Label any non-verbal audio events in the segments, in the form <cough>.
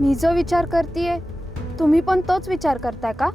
मी जो विचार करतीये तुम्ही पण तोच विचार करताय का?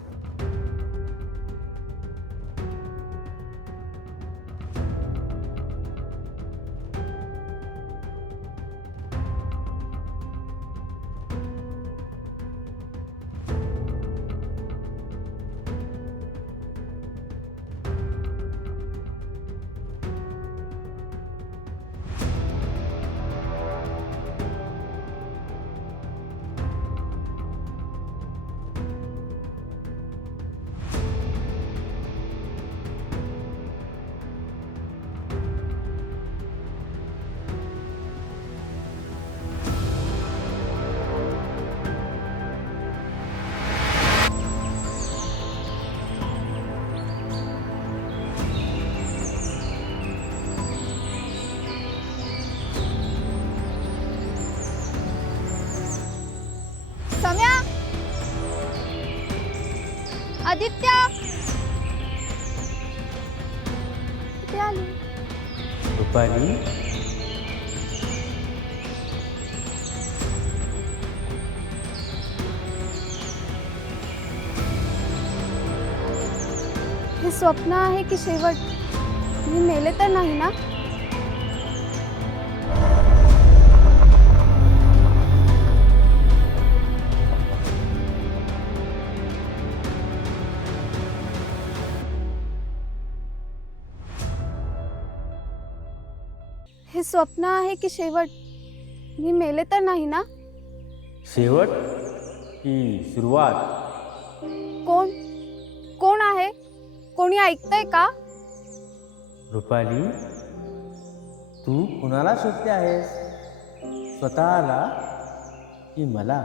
आदित्य। रुपाली। हे स्वप्न आहे की शेवट मी मेले तर नाही ना? हे स्वप्न आहे की शेवट? मी मेले तर नाही ना? शेवट की सुरुवात. कोण? कोण आहे? कोणी ऐकतंय का? रुपाली तू कुणाला शोधते आहेस? स्वतःला की मला?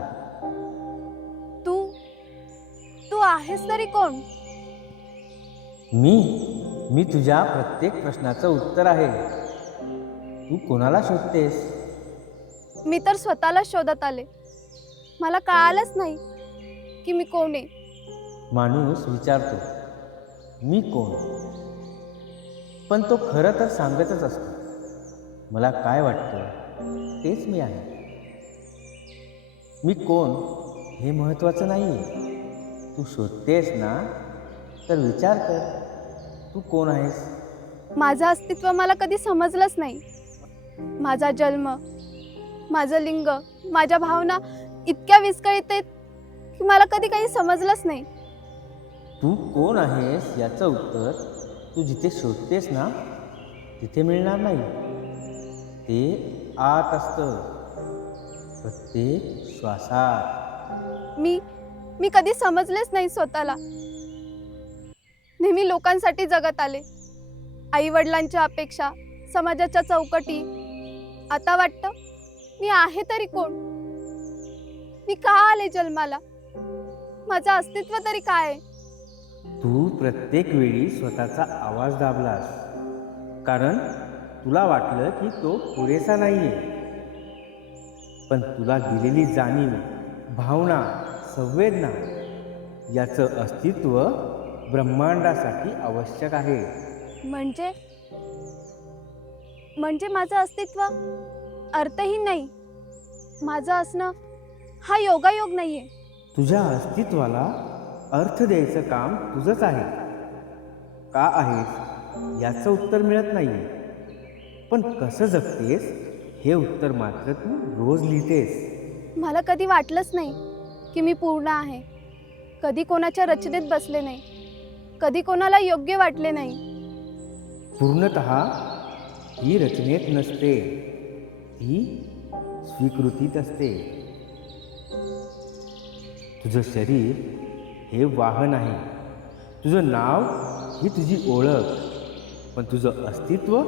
तू? तू आहेस तरी कोण? मी? मी तुझ्या प्रत्येक प्रश्नाचं उत्तर आहे. तू कोणाला शोधतेस? मी तर स्वतःला शोधत आले. मला कळालंच नाही की मी कोण आहे. माणूस विचारतो मी कोण? पण तो खरं तर सांगतच असतो मला काय वाटतं तेच मी आहे. मी कोण? हे महत्त्वाचं नाही आहे तू शोधतेस ना तर विचार कर तू कोण आहेस? माझं अस्तित्व मला कधी समजलंच नाही. माझा जन्म माझं लिंग माझ्या भावना इतक्या विस्कळीत आहेत की मला कधी काही समजलंच नाही. तू कोण आहेस याचं उत्तर तू जिथे शोधतेस ना तिथे मिळणार नाही. ते आत असतं. प्रत्येक श्वासात. मी मी कधी समजलेच नाही स्वतःला. नेहमी लोकांसाठी जगत आले. आई वडिलांच्या अपेक्षा समाजाच्या चौकटी आता वाटतं? मी आहे तरी कोण? मी का आले जन्माला? माझं अस्तित्व तरी काय तू प्रत्येक वेळी स्वतःचा आवाज दाबलास. कारण तुला वाटलं की तो पुरेसा नाही आहे पण तुला दिलेली जाणीव भावना संवेदना याचं अस्तित्व ब्रह्मांडासाठी आवश्यक आहे. म्हणजे? म्हणजे माझं अस्तित्व? अर्थहीन नाही. माझं असणं हा योगायोग नाहीये. तुझ्या अस्तित्वाला अर्थ द्यायचं काम तुझंच आहे. का आहेस? याचं उत्तर मिळत नाही पण कसं जगतेस हे उत्तर मात्र तू रोज लिहितेस. मला कधी वाटलंच नाही की मी पूर्ण आहे. कधी कोणाच्या रचनेत बसले नाही. कधी कोणाला योग्य वाटले नाही. पूर्णत ही रचनेत नसते. ती स्वीकृतीत असते. तुझं शरीर हे वाहन आहे. तुझं नाव ही तुझी ओळख. पण तुझं अस्तित्व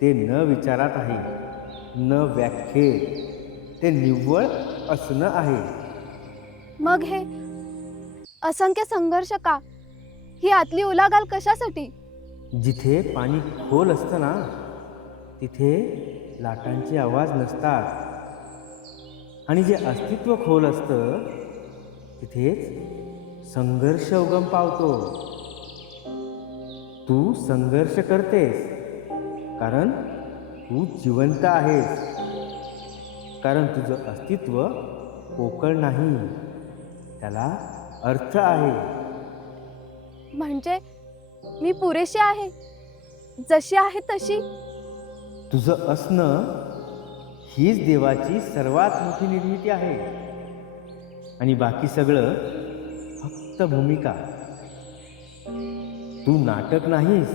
ते न विचारात आहे. न व्याख्येत. ते निव्वळ असणं आहे. मग हे असंख्य संघर्ष का? ही आतली उलागाल कशासाठी? जिथे पाणी खोल असतं ना तिथे लाटांचे आवाज नसतात. आणि जे अस्तित्व खोल असतं तिथेच संघर्ष उगम पावतो. तू संघर्ष करतेस कारण तू जिवंत आहेस. कारण तुझं अस्तित्व पोकळ नाही त्याला अर्थ आहे. म्हणजे मी पुरेशी आहे. जशी आहे तशी. तुझं असणं हीच देवाची सर्वात मोठी निर्मिती आहे. आणि बाकी सगळं फक्त भूमिका. तू नाटक नाहीस.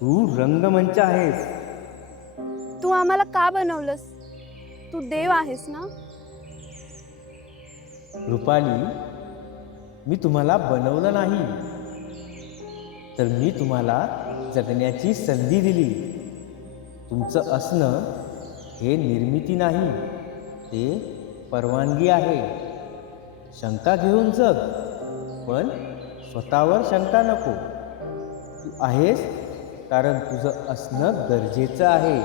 तू रंगमंच आहेस. तू आम्हाला का बनवलंस? तू देव आहेस ना? रुपाली मी तुम्हाला बनवलं नाही. तर मी तुम्हाला जगण्याची संधी दिली. तुमचं असणं हे निर्मिती नाही ते परवानगी आहे. शंका घेऊन जग पण स्वतःवर शंका नको. तू आहेस कारण तुझं असणं गरजेचं आहे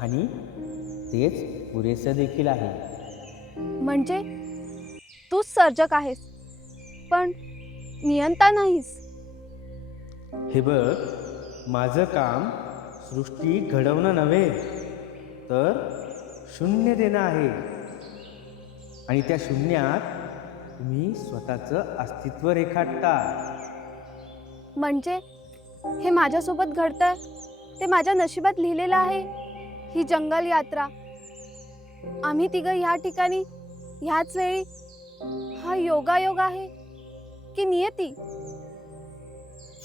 आणि तेच पुरेसं देखील आहे. म्हणजे तूच सर्जक आहेस पण नियंता नाहीस. हे बघ माझं काम सृष्टी घडवणं नव्हे तर शून्य देणं आहे. आणि त्या शून्यात तुम्ही स्वतःचं अस्तित्व रेखाटता. म्हणजे हे माझ्यासोबत घडतं ते माझ्या नशिबात लिहिलेलं आहे? ही जंगल यात्रा. आम्ही तिघं ह्या ठिकाणी ह्याच वेळी हा योगायोग आहे की नियती?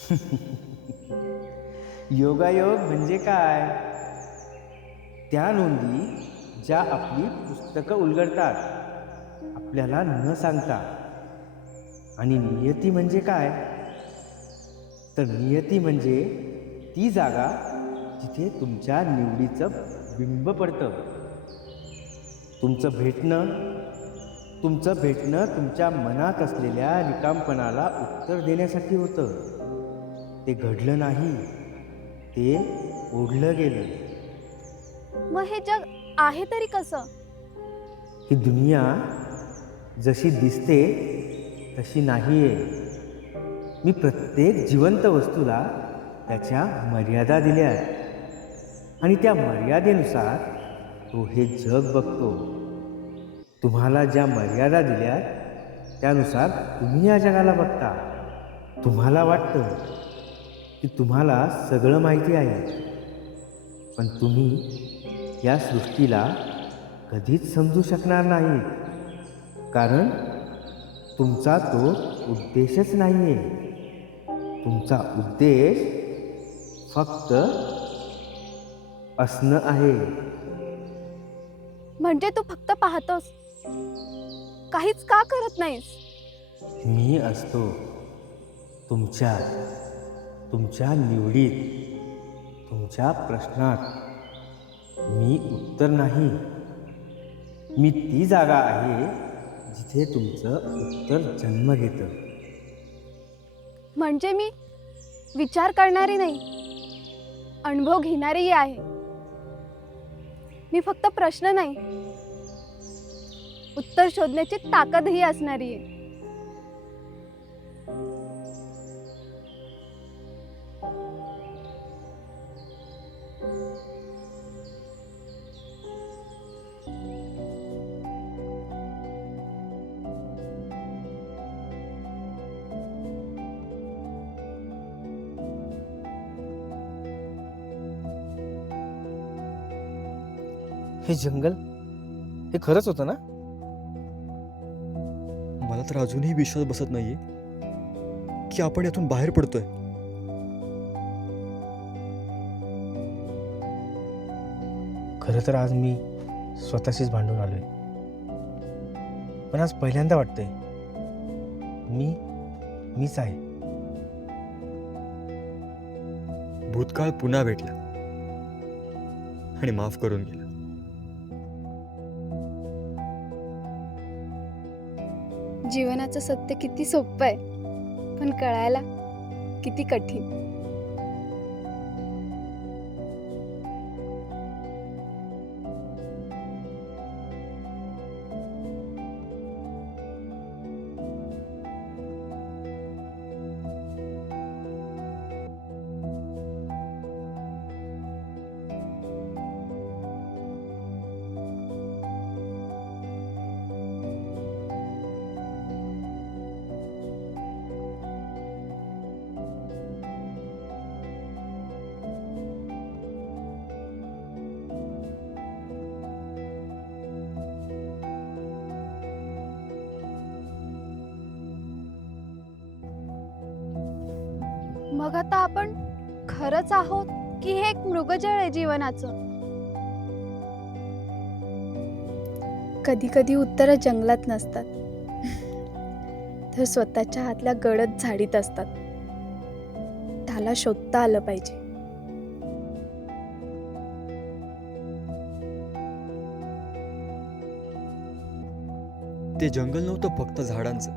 <laughs> योगायोग म्हणजे काय? त्या नोंदी ज्या आपली पुस्तकं उलगडतात आपल्याला न सांगता. आणि नियती म्हणजे काय? तर नियती म्हणजे ती जागा जिथे तुमच्या निवडीचं बिंब पडतं. तुमचं भेटणं तुमचं भेटणं तुमच्या मनात असलेल्या रिकामपणाला उत्तर देण्यासाठी होतं. ते घडलं नाही ते ओढलं गेलं. मग हे जग आहे तरी कसं? ही दुनिया जशी दिसते तशी नाही आहे मी प्रत्येक जिवंत वस्तूला त्याच्या मर्यादा दिल्या आहेत. आणि त्या मर्यादेनुसार तो हे जग बघतो. तुम्हाला ज्या मर्यादा दिल्या त्यानुसार तुम्ही या जगाला बघता. तुम्हाला वाटतं की तुम्हाला सगळं माहिती आहे. पण तुम्ही या सृष्टीला कधीच समजू शकणार नाही कारण तुमचा तो उद्देशच नाही आहे तुमचा उद्देश फक्त असणं आहे. म्हणजे तू फक्त पाहतोस? काहीच का करत नाहीस? मी असतो तुमच्या तुमच्या निवडीत तुमच्या प्रश्नात मी उत्तर नाही. मी ती जागा आहे जिथे तुमचं उत्तर जन्म घेतं. म्हणजे मी विचार करणारी नाही. अनुभव घेणारीही आहे. मी फक्त प्रश्न नाही. उत्तर शोधण्याची ताकदही असणारी आहे हे जंगल? हे खरंच होतं ना? मला तर अजूनही विश्वास बसत नाहीये की आपण यातून बाहेर पडतोय. खरं तर आज मी स्वतःशीच भांडून आलोय. पण आज पहिल्यांदा वाटतंय मी मीच आहे. भूतकाळ पुन्हा भेटला. आणि माफ करून गेला. जीवनाचं सत्य किती सोपं आहे. पण कळायला किती कठीण. मग आता आपण खरंच आहोत की हे एक मृगजळ आहे जीवनाचं? कधी कधी उत्तरं जंगलात नसतात. तर स्वतःच्या हातल्या गडद झाडीत असतात. त्याला शोधता आलं पाहिजे. ते जंगल नव्हतं फक्त झाडांचं.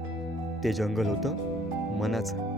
ते जंगल होतं मनाचं.